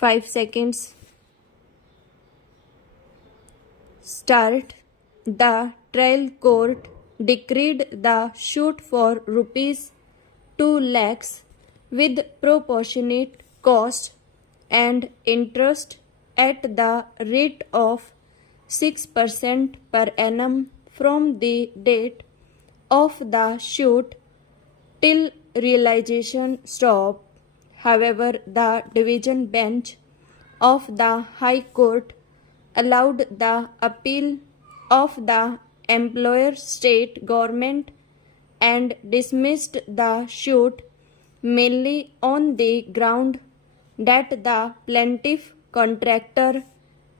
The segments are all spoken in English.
5 seconds. Start. The trial court decreed the suit for rupees 2 lakhs with proportionate cost and interest at the rate of 6% per annum from the date of the suit till realization stop. However, the division bench of the High Court allowed the appeal of the employer state government and dismissed the suit mainly on the ground that the plaintiff contractor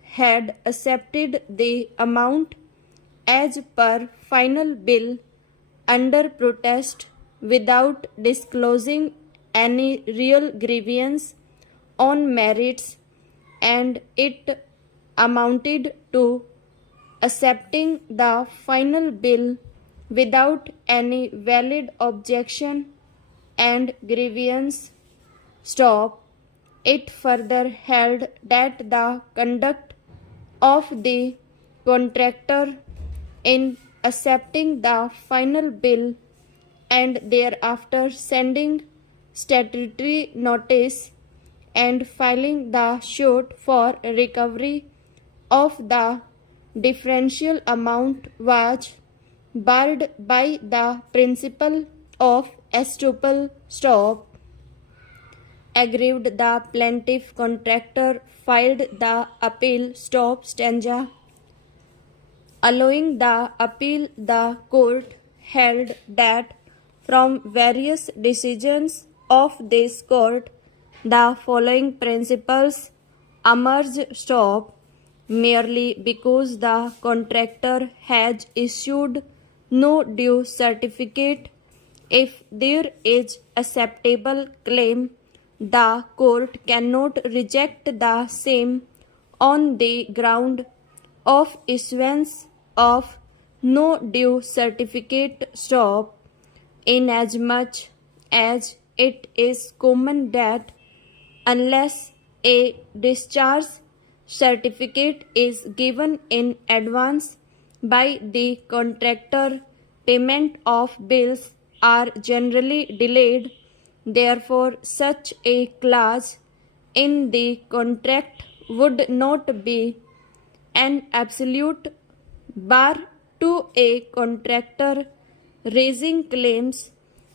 had accepted the amount as per final bill under protest without disclosing any real grievance on merits, and it amounted to accepting the final bill without any valid objection and grievance stop. It further held that the conduct of the contractor in accepting the final bill and thereafter sending statutory notice and filing the suit for recovery of the differential amount was barred by the principle of estoppel stop. Aggrieved, the plaintiff contractor filed the appeal stop stanza. Allowing the appeal, the court held that from various decisions of this court, the following principles emerge stop. Merely because the contractor has issued no due certificate, if there is acceptable claim, the court cannot reject the same on the ground of issuance of no due certificate stop, inasmuch as it is common that unless a discharge certificate is given in advance by the contractor, payment of bills are generally delayed. Therefore, such a clause in the contract would not be an absolute bar to a contractor raising claims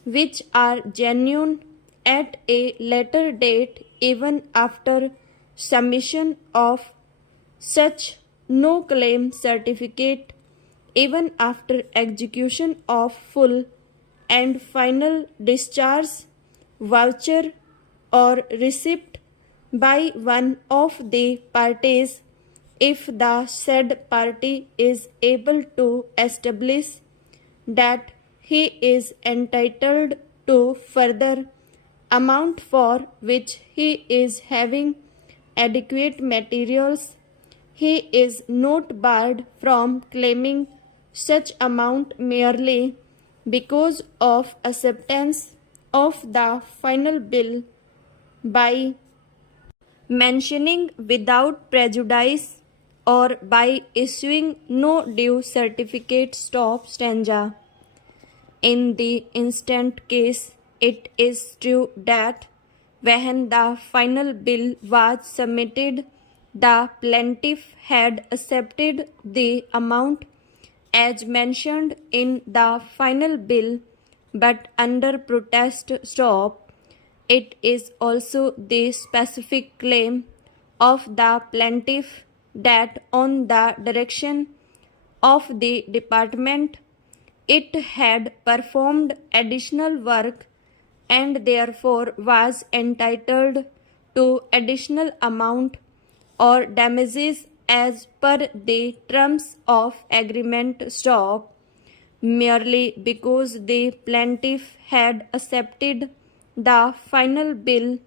which are genuine at a later date, even after submission of such no claim certificate, even after execution of full and final discharge voucher or receipt by one of the parties, if the said party is able to establish that he is entitled to further amount for which he is having adequate materials, he is not barred from claiming such amount merely because of acceptance of the final bill by mentioning without prejudice or by issuing no due certificate stop stanza. In the instant case, it is true that when the final bill was submitted, the plaintiff had accepted the amount as mentioned in the final bill, but under protest stop. It is also the specific claim of the plaintiff that on the direction of the department it had performed additional work and therefore was entitled to additional amount or damages as per the terms of agreement stop. Merely because the plaintiff had accepted the final bill,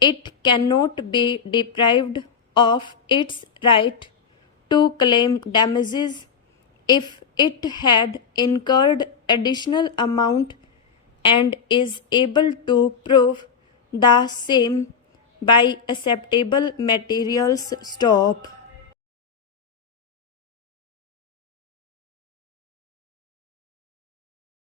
it cannot be deprived of its right to claim damages if it had incurred additional amount and is able to prove the same by acceptable materials. Stop.